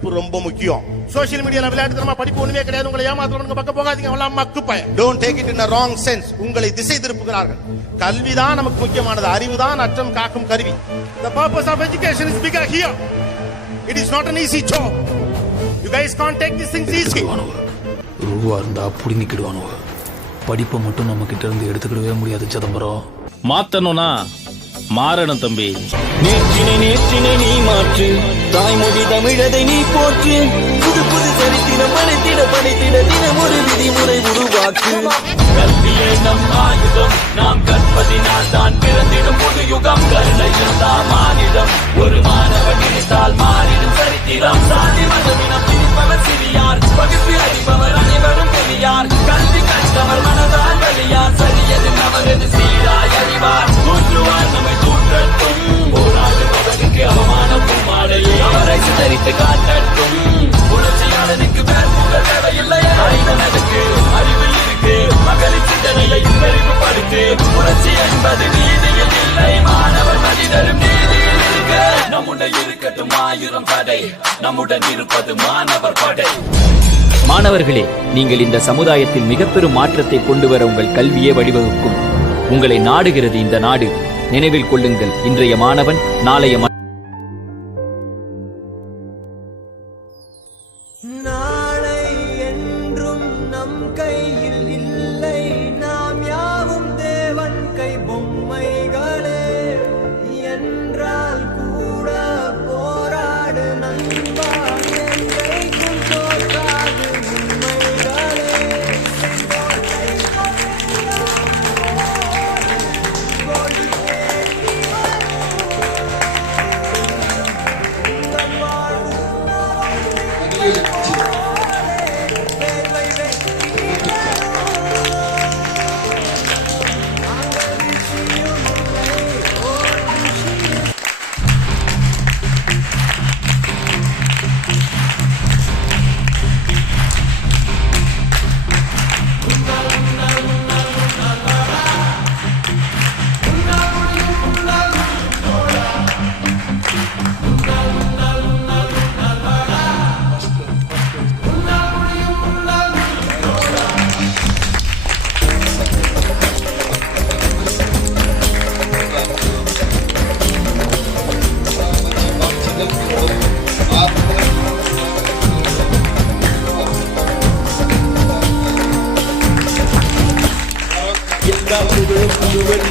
படிப்பு ரொம்ப முக்கியம். சோசியல் மீடியால விளையாட்டுத்தனமா படிப்பு ஒண்ணுமே கிடையாது, உங்களை ஏமாத்துறவங்க பக்கம் போகாதீங்க, அவங்கள மக்கு பையன். Don't take it in a wrong sense. உங்களை திசை திருப்புகிறார்கள். கல்விதான் நமக்கு முக்கியமானது, அறிவுதான் அற்றம் காக்கும் கருவி. The purpose of education is bigger here. It is not an easy job. You guys can't take these things easy. ரூவா இருந்தா புடிங்கிடுவானுவ. படிப்பை மட்டும் நம்ம கிட்ட இருந்து எடுத்துக்கிடவே முடியாது சிதம்பரம். மாத்தணும்னா மாறணும் தம்பி. நேற்றினை நேற்றினை நீ மாற்று, தாய்மொழி தமிழதை நீ போற்று, புது புது சரித்திரம் படைத்திட தினம் ஒரு விதிமுறை உருவாக்கு. கல்வியே நம் ஆயுதம், நாம் கற்பதினால் தான் பிறந்திடும் புது யுகம். கருணை இருந்தால் மானிடம், ஒரு மாணவன் நினைத்தால் மாறிடும் சரித்திரம். சாதி மதமினம் பிரிப்பவர் சிறியார், பகுப்பு அறிபவர் அனைவரும் பெரியார். கல்வி கற்றவர் மனதால் வலியார், சரியது நமது சீராய் அறிவார். தூற்றுவார் நம்மை தூற்றட்டும், போராடும் அவருக்கு அவமானம் பூமாலையே அவரை சிதறித்து காட்டட்டும். புரட்சியாளனுக்கு பேர் புகழ் தேவையில்லை, அறிவனதுக்கு அறிவில் இருக்கு. மகளிர் சிந்தனையை பெருமைப்படுத்து, புரட்சி என்பது நீதியில் இல்லை, மாணவர் மனிதரும் நீதியில் இருக்க. நம்முடன் இருக்கட்டும் ஆயிரம் தடை, நம்முடன் இருப்பது மாணவர் படை. மாணவர்களே, நீங்கள் இந்த சமுதாயத்தில் மிகப்பெரும் மாற்றத்தை கொண்டு வர உங்கள் கல்வியே வழிவகுக்கும். உங்களை நாடுகிறது இந்த நாடு. நினைவில் கொள்ளுங்கள், இன்றைய மாணவன் நாளைய நாளை என்றும் நம் கையில் இல்லை, நாம் யாவும் தேவன் கை பொம்மைகளே. என்றால் கூட போராடு நண்பா, என்றைக்கும் தோற்காது உண்மைகளே.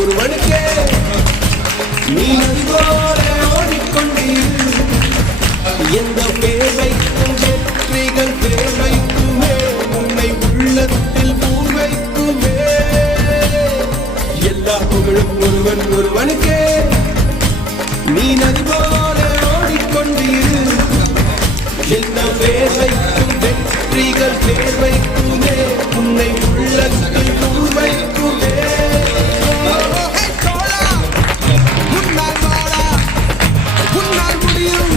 ஒருவனுக்கே நீ போல ஓடிக்கொண்டீர். எந்த பேர் வைக்கும் வெற்றிகள் பேர் வைக்குமே, உன்னை உள்ளத்தில் பூர் வைக்குமே. எல்லா புகழும் ஒருவனுக்கே நீ நதி போல ஓடிக்கொண்டீர். எந்த பேர் வைக்கும் வெற்றிகள் பேர் வைக்குமே, உன்னை உள்ளத்தில் பூர் வைக்குமே. உன்னால் முடியும்.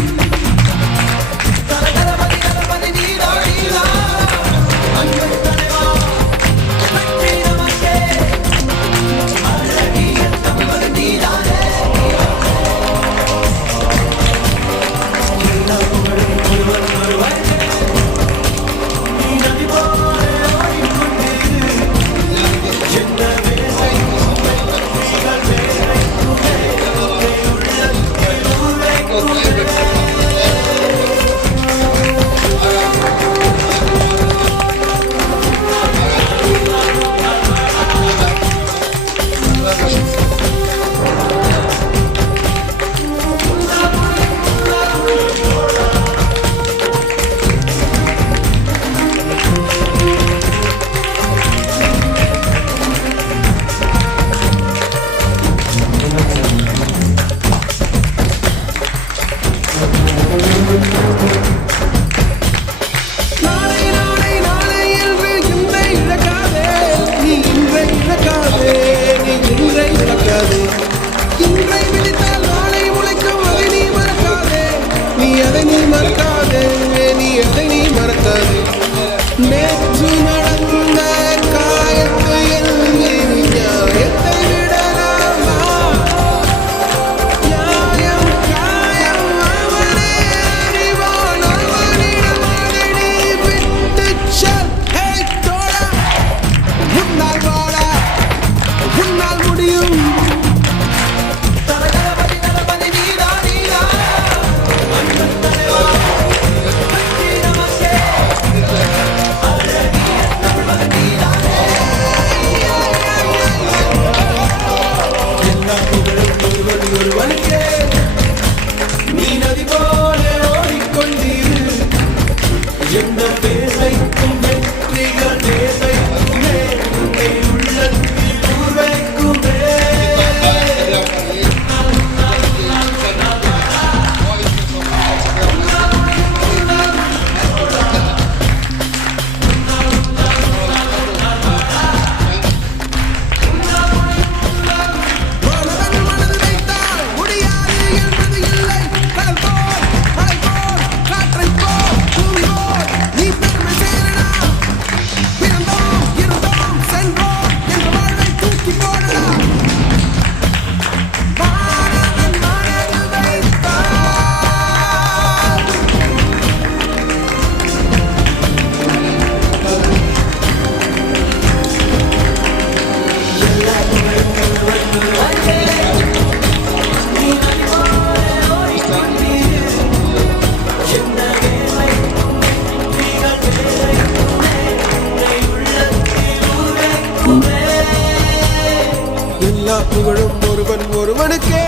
புகழும் ஒருவன் ஒருவனுக்கே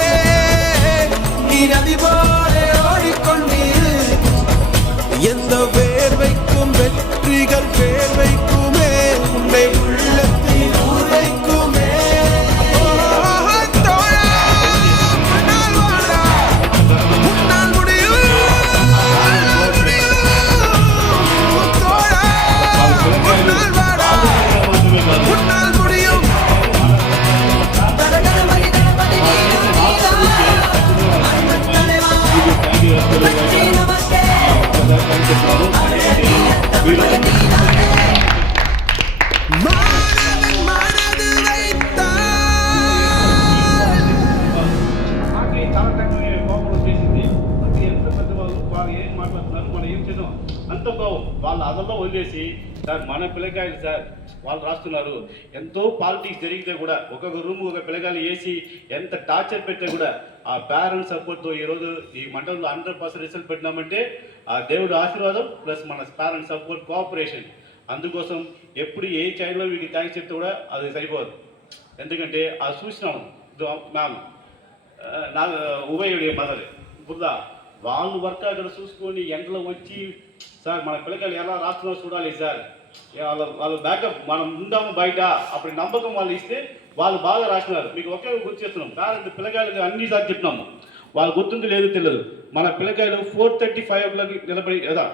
நீ நதி போல ஓடிக்கொண்டீர் எந்த வேர்வைக்கும் வெற்றிகள் வேர்வைக்குமே உன்னை உள்ளத்தில் ஊர் வைக்குமே தோழா உன்னால் வாடா உன்னால் முடியும் தோழா உன்னால் வாடா உன்னால் முடியும் மாணவன் மனது வைத்தான் మాకు ఈ తారకంగా కోపం వచ్చేసింది అంటే ఎంత పెద్దవాళ్ళు వారు ఏం మాట్లాడుతున్నారు మనం ఏం చేద్దాం అంత కోపం వాళ్ళ అదల్లో వదిలేసి సార్ మన పిల్లకాయలు సార్ వాళ్ళు రాస్తున్నారు ఎంతో పాలిటిక్స్ జరిగితే కూడా ఒక్కొక్క రూమ్ ఒక పిల్లకాయలు వేసి ఎంత టార్చర్ పెట్టే కూడా ఆ పేరెంట్స్ సపోర్ట్తో ఈరోజు ఈ మండలంలో 100% రిజల్ట్ పెట్టినామంటే ఆ దేవుడు ఆశీర్వాదం ప్లస్ మన పేరెంట్స్ సపోర్ట్ కోఆపరేషన్. అందుకోసం ఎప్పుడు ఏ చైల్డ్లో వీడికి థ్యాంక్స్ చెప్తే కూడా అది సరిపోదు. ఎందుకంటే అది చూసినాము మ్యామ్ నా ఉభయుడి మదర్ బుద్ధ వాళ్ళు వర్క్ అక్కడ చూసుకొని ఎండలో వచ్చి సార్ మన పిల్లకాయలు ఎలా రాస్తున్నారో చూడాలి సార్, వాళ్ళ బ్యాకప్ మనం ఉందాము బయట అప్పుడు నమ్మకం వాళ్ళు ఇస్తే వాళ్ళు బాగా రాసినారు. మీకు ఒకే గుర్తు చేస్తున్నాం పేరెంట్ పిల్లకాయలు అన్నిసార్లు చెప్తున్నాము వాళ్ళు గుర్తుంది లేదు తెలియదు. మన పిల్లకాయలు 4:35 నిలబడి కదా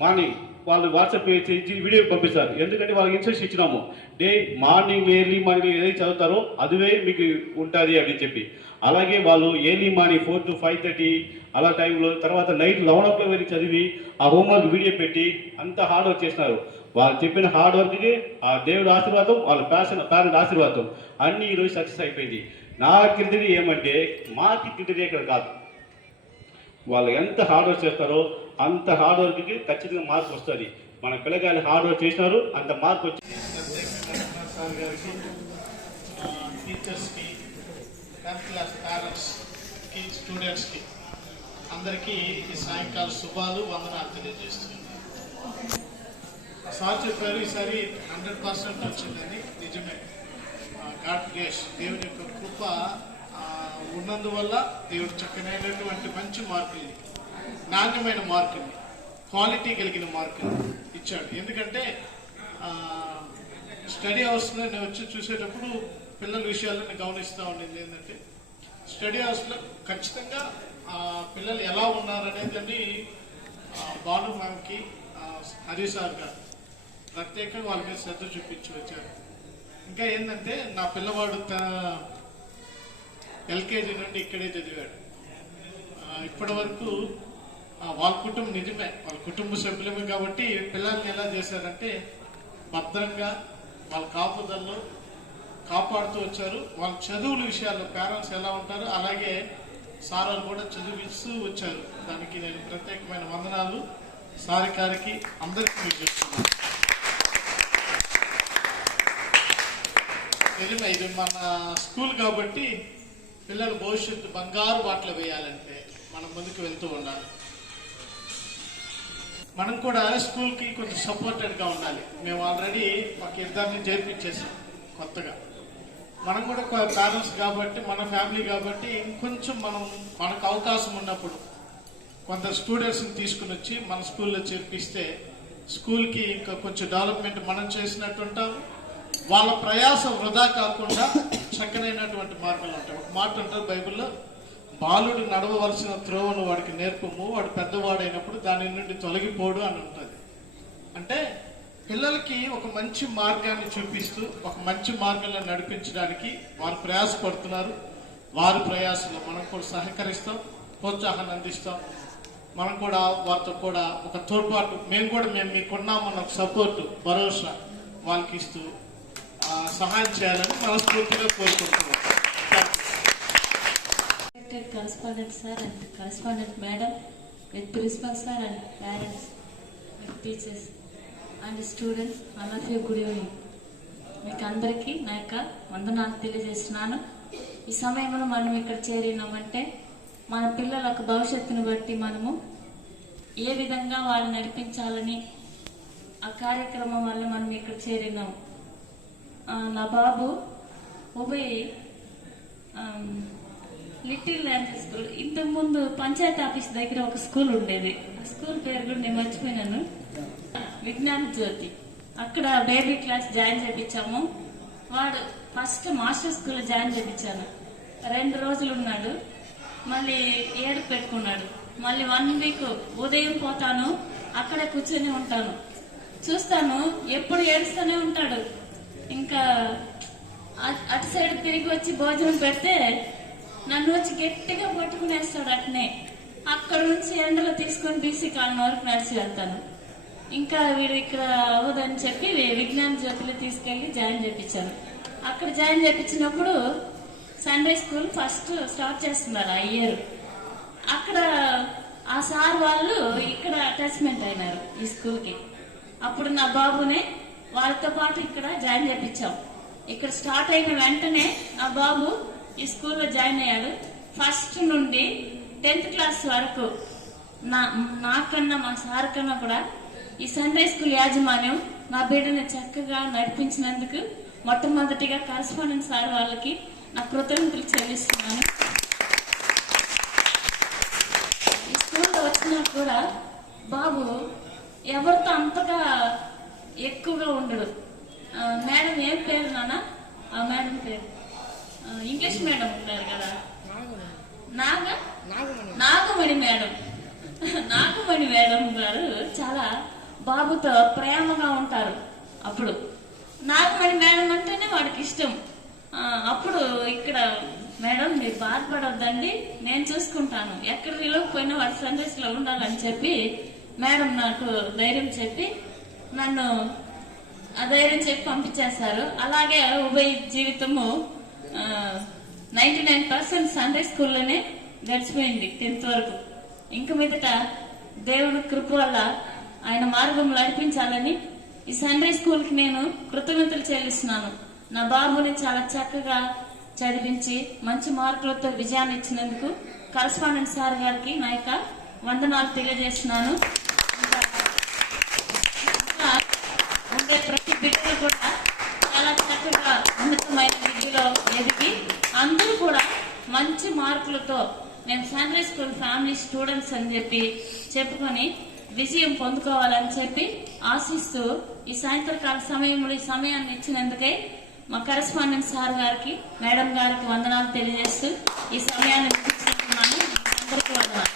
మార్నింగ్ వాళ్ళు వాట్సాప్ చేసి వీడియో పంపిస్తారు. ఎందుకంటే వాళ్ళకి ఇన్స్ట్రక్షన్ ఇచ్చినాము డే మార్నింగ్ ఎర్లీ మార్నింగ్ ఏదైతే చదువుతారో అదివే మీకు ఉంటుంది అని చెప్పి. అలాగే వాళ్ళు ఎర్లీ మార్నింగ్ 4 to 5:30 అలా టైంలో తర్వాత నైట్ 11 o'clock వరకు చదివి ఆ హోంవర్క్ వీడియో పెట్టి అంత హార్డ్ వర్క్ చేస్తున్నారు. వాళ్ళు చెప్పిన హార్డ్ వర్క్కి ఆ దేవుడు ఆశీర్వాదం వాళ్ళ పేరెంట్ ఆశీర్వాదం అన్నీ ఈరోజు సక్సెస్ అయిపోయింది. నా క్రిటరీ ఏమంటే మాకి క్రిటరీ ఇక్కడ కాదు, వాళ్ళు ఎంత హార్డ్ వర్క్ చేస్తారో అంత హార్డ్ వర్క్కి ఖచ్చితంగా మార్క్ వస్తుంది. మన పిల్లకాయలు హార్డ్ వర్క్ చేసినారు అంత మార్క్ వచ్చి సార్ గారికి టీచర్స్కి 10th క్లాస్ పేరెంట్స్కి స్టూడెంట్స్కి అందరికీ ఈ సాయంకాల శుభాలు వందనాలు తెలియజేస్తున్నాను. సార్ చెప్పారు ఈసారి 100% వచ్చిందని. నిజమే, గాడ్ గ్రేస్ దేవుని యొక్క కృప ఉన్నందువల్ల దేవుడు చక్కనైనటువంటి మంచి మార్కుల్ని, నాణ్యమైన మార్కుల్ని, క్వాలిటీ కలిగిన మార్కులు ఇచ్చాడు. ఎందుకంటే స్టడీ అవర్స్లో నేను వచ్చి చూసేటప్పుడు పిల్లల విషయాల్లో నేను గమనిస్తూ ఉండేది ఏంటంటే స్టడీ అవర్స్లో ఖచ్చితంగా పిల్లలు ఎలా ఉన్నారనేది బాలు మ్యామ్కి హరి సార్ గారు ప్రత్యేకంగా వాళ్ళ మీద శ్రద్ధ చూపించి వచ్చారు. ఇంకా ఏంటంటే నా పిల్లవాడు ఎల్కేజీ నుండి ఇక్కడే చదివాడు. ఇప్పటి వరకు వాళ్ళ కుటుంబం నిజమే వాళ్ళ కుటుంబ సభ్యులమే కాబట్టి పిల్లల్ని ఎలా చేశారంటే భద్రంగా వాళ్ళ కాపుదల్లో కాపాడుతూ వచ్చారు. వాళ్ళ చదువుల విషయాల్లో పేరెంట్స్ ఎలా ఉంటారో అలాగే సార్ కూడా చదివిస్తూ వచ్చారు. దానికి నేను ప్రత్యేకమైన వందనాలు సార్ గారికి అందరికీ మీకు చెప్తున్నాను. నిజమే, ఇది మన స్కూల్ కాబట్టి పిల్లల భవిష్యత్తు బంగారు బాటలు వేయాలంటే మనం ముందుకు వెళ్తూ ఉండాలి. మనం కూడా స్కూల్కి కొంచెం సపోర్టెడ్గా ఉండాలి. మేము ఆల్రెడీ మాకు ఇద్దరిని చేర్పించేసాం కొత్తగా. మనం కూడా పేరెంట్స్ కాబట్టి మన ఫ్యామిలీ కాబట్టి ఇంకొంచెం మనకు అవకాశం ఉన్నప్పుడు కొందరు స్టూడెంట్స్ని తీసుకుని వచ్చి మన స్కూల్లో చేర్పిస్తే స్కూల్కి ఇంకా కొంచెం డెవలప్మెంట్ మనం చేసినట్టు ఉంటాం. వాళ్ళ ప్రయాసం వృధా కాకుండా చక్కనైనటువంటి మార్పులు ఉంటాయి. ఒక మాట ఉంటారు బైబిల్లో, బాలుడు నడవవలసిన త్రోవను వాడికి నేర్పము, వాడు పెద్దవాడైనప్పుడు దాని నుండి తొలగిపోడు అని ఉంటుంది. అంటే పిల్లలకి ఒక మంచి మార్గాన్ని చూపిస్తూ ఒక మంచి మార్గంలో నడిపించడానికి వారు ప్రయాసపడుతున్నారు. వారి ప్రయాసంలో మనం కూడా సహకరిస్తాం, ప్రోత్సాహాన్ని అందిస్తాం. మనం కూడా వారితో కూడా ఒక తోడ్పాటు మేము మీకున్నామన్న ఒక సపోర్ట్ భరోసా వాళ్ళకి ఇస్తూ సహాయం చేయాలని మనస్ఫూర్తిగా కోరుకుంటున్నాం. Correspondent sir and correspondent madam, with principal sir and parents, with teachers and students, all of you good evening. మీకు అందరికీ నా యొక్క వందనాలు తెలియజేస్తున్నాను. ఈ సమయంలో మనం ఇక్కడ చేరినామంటే మన పిల్లల యొక్క భవిష్యత్తును బట్టి మనము ఏ విధంగా వాళ్ళు నడిపించాలని ఆ కార్యక్రమం వల్ల మనం ఇక్కడ చేరినాము. నా బాబు ఉభయ్ లిటిల్ ల్యాండ్ స్కూల్. ఇంతకుముందు పంచాయతీ ఆఫీస్ దగ్గర ఒక స్కూల్ ఉండేది. ఆ స్కూల్ పేరు కూడా నేను మర్చిపోయినాను. విజ్ఞాన జ్యోతి. అక్కడ బేబీ క్లాస్ జాయిన్ చేయించాము. వాడు ఫస్ట్ మాస్టర్ స్కూల్ జాయిన్ చేయించాను. 2 రోజులు ఉన్నాడు, మళ్ళీ ఏడుపు పెట్టుకున్నాడు. మళ్ళీ 1 వీక్ ఉదయం పోతాను, అక్కడే కూర్చొని ఉంటాను, చూస్తాను, ఎప్పుడు ఏడుస్తూనే ఉంటాడు. ఇంకా అటు సైడ్ తిరిగి వచ్చి భోజనం పెడితే నన్ను వచ్చి గట్టిగా పట్టుకునేస్తాడు. అట్నే అక్కడ నుంచి ఎండలో తీసుకొని బీసీ కాలనీ వరకు నడిచి వెళ్తాను. ఇంకా వీడు ఇక్కడ అవ్వదని చెప్పి విజ్ఞాన జ్యోతిలో తీసుకెళ్లి జాయిన్ చేయించాను. అక్కడ జాయిన్ చేయించినప్పుడు సండే స్కూల్ ఫస్ట్ స్టార్ట్ చేస్తున్నారు ఆ ఇయర్. అక్కడ ఆ సార్ వాళ్ళు ఇక్కడ అటాచ్మెంట్ అయినారు ఈ స్కూల్ కి. అప్పుడు నా బాబునే వాళ్ళతో పాటు ఇక్కడ జాయిన్ చేయించాం. ఇక్కడ స్టార్ట్ అయిన వెంటనే నా బాబు ఈ స్కూల్లో జాయిన్ అయ్యాడు. ఫస్ట్ నుండి 10th క్లాస్ వరకు నాకన్నా మా సార్ కన్నా కూడా ఈ సండే స్కూల్ యాజమాన్యం నా బిడ్డని చక్కగా నడిపించినందుకు మొట్టమొదటిగా కరస్పాండెంట్ సార్ వాళ్ళకి నా కృతజ్ఞతలు చెల్లిస్తున్నాను. ఈ స్కూల్లో వచ్చినా కూడా బాబు ఎవరితో అంతగా ఎక్కువగా ఉండడు. మేడం ఏం పేరు నాన్న? ఆ మేడం పేరు ఇంగ్లీష్ మేడం ఉంటారు కదా, నాగమణి మేడం. నాగమణి మేడం గారు చాలా బాబుతో ప్రేమగా ఉంటారు. అప్పుడు నాగమణి మేడం అంటేనే వాడికి ఇష్టం. అప్పుడు ఇక్కడ మేడం మీరు బాధపడొద్దండి, నేను చూసుకుంటాను, ఎక్కడ నిలవకపోయినా వాడి సందేశ్ లో ఉండాలని చెప్పి మేడం నాకు ధైర్యం చెప్పి నన్ను ధైర్యం చెప్పి పంపించేశారు. అలాగే ఉభయ జీవితము 99% సండే స్కూల్లోనే గడిచిపోయింది 10th వరకు. ఇంక మీదట దేవుని కృప వల్ల ఆయన మార్గంలో నడిపించాలని ఈ సండే స్కూల్ కి నేను కృతజ్ఞతలు చెల్లిస్తున్నాను. నా బాబుని చాలా చక్కగా చదివించి మంచి మార్కులతో విజయాన్ని ఇచ్చినందుకు కరస్పాండెంట్ సార్ గారికి నా యొక్క వందనాలు తెలియజేస్తున్నాను. ఉండే ప్రతి బిడ్డలు కూడా చాలా చక్కగా ఉన్నతమైన విద్యలో ఎదిగి అందరూ కూడా మంచి మార్కులతో నేను సండే స్కూల్ ఫ్యామిలీ స్టూడెంట్స్ అని చెప్పి చెప్పుకొని విజయం పొందుకోవాలని చెప్పి ఆశిస్తూ ఈ సాయంత్రకాల సమయంలో ఈ సమయాన్ని ఇచ్చినందుకే మా కరెస్పాండెంట్ సార్ గారికి మేడం గారికి వందనాలు తెలియజేస్తూ ఈ సమయాన్ని ముగిస్తున్నాను. అందరికీ వందనాలు.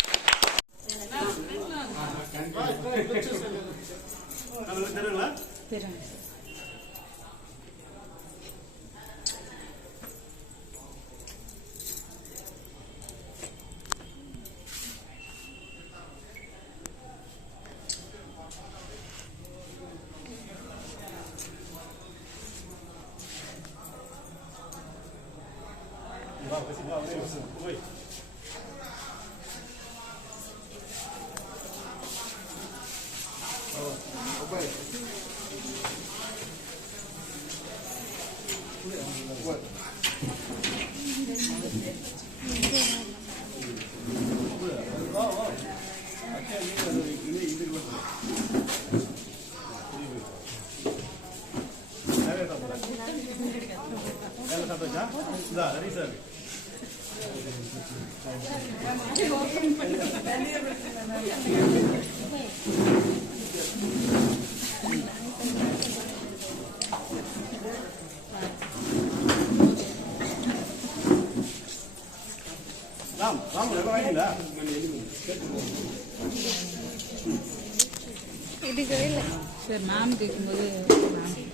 சார் மேம் கேட்கும்போது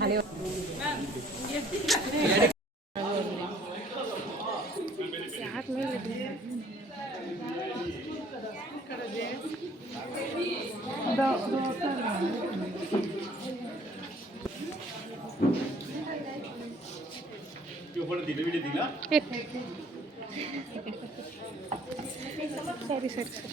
ஹலோ सॉरी सर सर